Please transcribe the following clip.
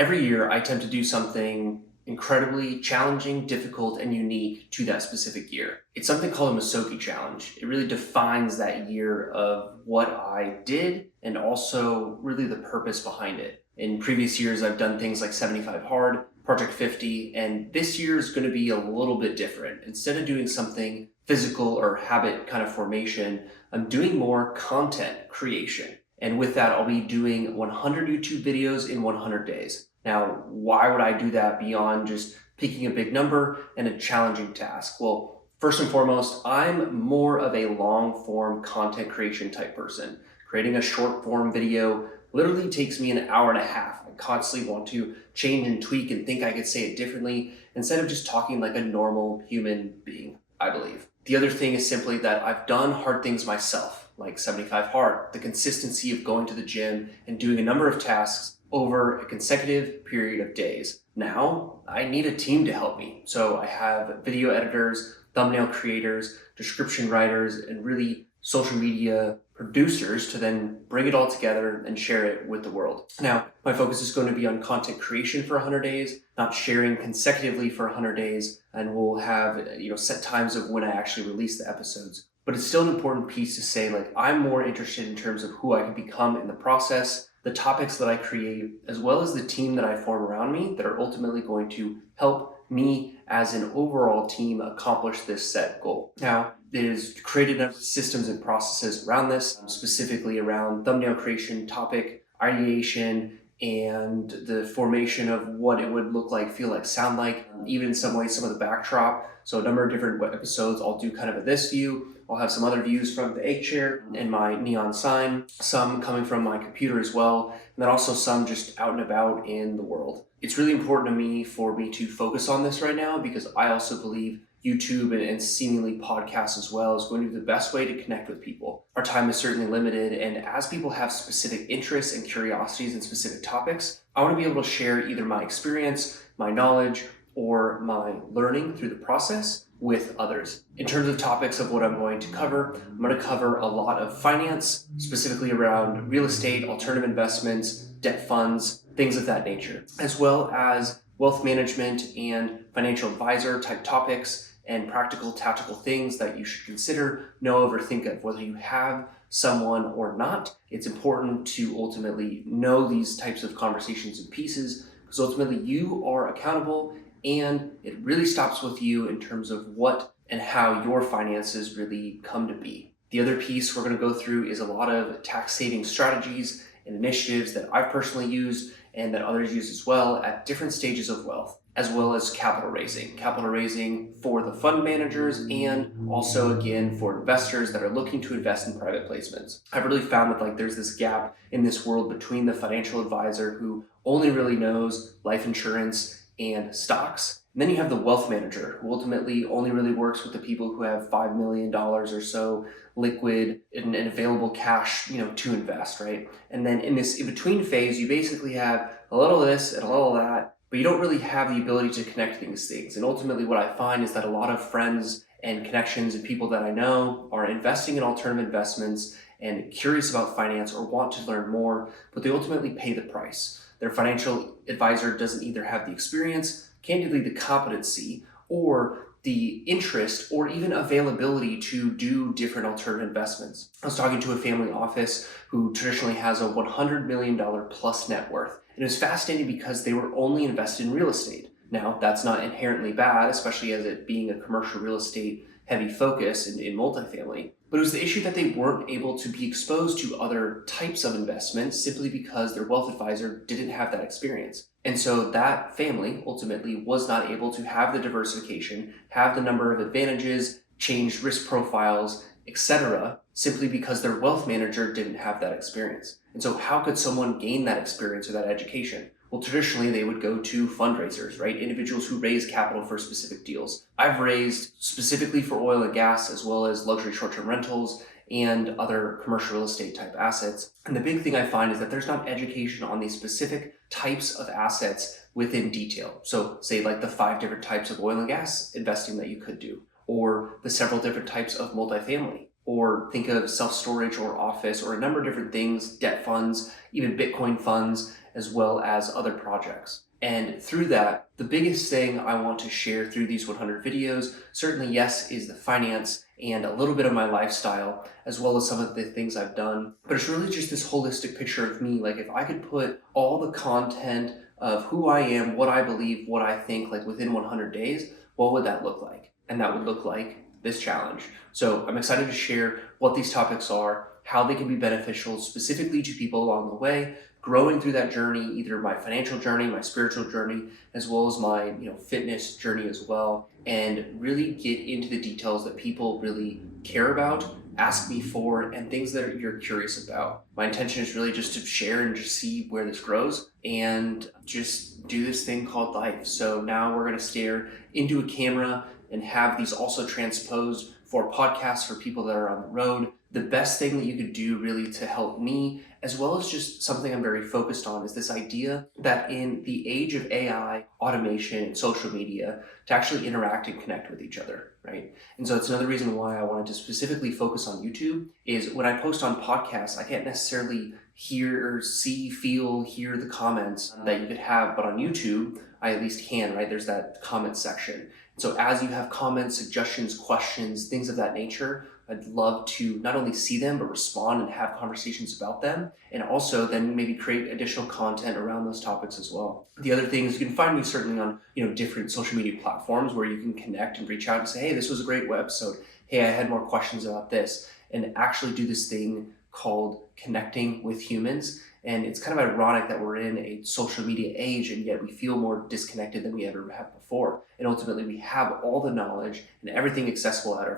Every year, I attempt to do something incredibly challenging, difficult, and unique to that specific year. It's something called a Masoki Challenge. It really defines that year of what I did and also really the purpose behind it. In previous years, I've done things like 75 Hard, Project 50, and this year is going to be a little bit different. Instead of doing something physical or habit kind of formation, I'm doing more content creation. And with that, I'll be doing 100 YouTube videos in 100 days. Now, why would I do that beyond just picking a big number and a challenging task? Well, first and foremost, I'm more of a long form content creation type person. Creating a short form video literally takes me an hour and a half. I constantly want to change and tweak and think I could say it differently instead of just talking like a normal human being, I believe. The other thing is simply that I've done hard things myself, like 75 Hard, the consistency of going to the gym and doing a number of tasks over a consecutive period of days. Now, I need a team to help me. So I have video editors, thumbnail creators, description writers, and really social media producers to then bring it all together and share it with the world. Now, my focus is going to be on content creation for 100 days, not sharing consecutively for 100 days, and we'll have set times of when I actually release the episodes. But it's still an important piece to say, like, I'm more interested in terms of who I can become in the process, the topics that I create, as well as the team that I form around me that are ultimately going to help me as an overall team accomplish this set goal. Now, it is created systems and processes around this, specifically around thumbnail creation, topic ideation, and the formation of what it would look like, feel like, sound like, even in some ways, some of the backdrop. So a number of different episodes, I'll do kind of a this view. I'll have some other views from the egg chair and my neon sign, some coming from my computer as well, and then also some just out and about in the world. It's really important to me for me to focus on this right now because I also believe YouTube and seemingly podcasts as well is going to be the best way to connect with people. Our time is certainly limited, and as people have specific interests and curiosities in specific topics, I want to be able to share either my experience, my knowledge, or my learning through the process with others. In terms of topics of what I'm going to cover, I'm going to cover a lot of finance, specifically around real estate, alternative investments, debt funds, things of that nature, as well as wealth management and financial advisor type topics and practical tactical things that you should consider, know of, or think of. Whether you have someone or not, it's important to ultimately know these types of conversations and pieces because ultimately you are accountable and it really stops with you in terms of what and how your finances really come to be. The other piece we're going to go through is a lot of tax saving strategies and initiatives that I've personally used and that others use as well at different stages of wealth, as well as capital raising for the fund managers and also again for investors that are looking to invest in private placements. I've really found that there's this gap in this world between the financial advisor who only really knows life insurance and stocks. And then you have the wealth manager who ultimately only really works with the people who have $5 million or so liquid and available cash, to invest, right? And then in this in-between phase, you basically have a little of this and a little of that, but you don't really have the ability to connect these things. And ultimately what I find is that a lot of friends and connections and people that I know are investing in alternative investments and curious about finance or want to learn more, but they ultimately pay the price. Their financial advisor doesn't either have the experience, candidly the competency, or the interest or even availability to do different alternative investments. I was talking to a family office who traditionally has a $100 million plus net worth. And it was fascinating because they were only invested in real estate. Now, that's not inherently bad, especially as it being a commercial real estate heavy focus in multifamily. But it was the issue that they weren't able to be exposed to other types of investments simply because their wealth advisor didn't have that experience. And so that family ultimately was not able to have the diversification, have the number of advantages, changed risk profiles, etc., simply because their wealth manager didn't have that experience. And so how could someone gain that experience or that education? Well, traditionally they would go to fundraisers, right? Individuals who raise capital for specific deals. I've raised specifically for oil and gas, as well as luxury short-term rentals and other commercial real estate type assets. And the big thing I find is that there's not education on these specific types of assets within detail. So say like the 5 different types of oil and gas investing that you could do, or the several different types of multifamily. or think of self-storage or office or a number of different things, debt funds, even Bitcoin funds, as well as other projects. And through that, the biggest thing I want to share through these 100 videos, certainly, yes, is the finance and a little bit of my lifestyle, as well as some of the things I've done. But it's really just this holistic picture of me. Like, if I could put all the content of who I am, what I believe, what I think, like within 100 days, what would that look like? And that would look like this challenge. So I'm excited to share what these topics are, how they can be beneficial specifically to people along the way, growing through that journey, either my financial journey, my spiritual journey, as well as my fitness journey as well, and really get into the details that people really care about, ask me for, and things that you're curious about. My intention is really just to share and just see where this grows and just do this thing called life. So now we're going to stare into a camera and have these also transposed for podcasts for people that are on the road. The best thing that you could do really to help me, as well as just something I'm very focused on, is this idea that in the age of AI, automation, and social media, to actually interact and connect with each other, right? And so it's another reason why I wanted to specifically focus on YouTube, is when I post on podcasts, I can't necessarily hear or see, feel, hear the comments that you could have, but on YouTube, I at least can, right? There's that comment section. So as you have comments, suggestions, questions, things of that nature, I'd love to not only see them, but respond and have conversations about them, and also then maybe create additional content around those topics as well. The other thing is you can find me certainly on different social media platforms where you can connect and reach out and say, hey, this was a great episode. Hey, I had more questions about this, and actually do this thing called connecting with humans. And it's kind of ironic that we're in a social media age and yet we feel more disconnected than we ever have before. And ultimately, we have all the knowledge and everything accessible at our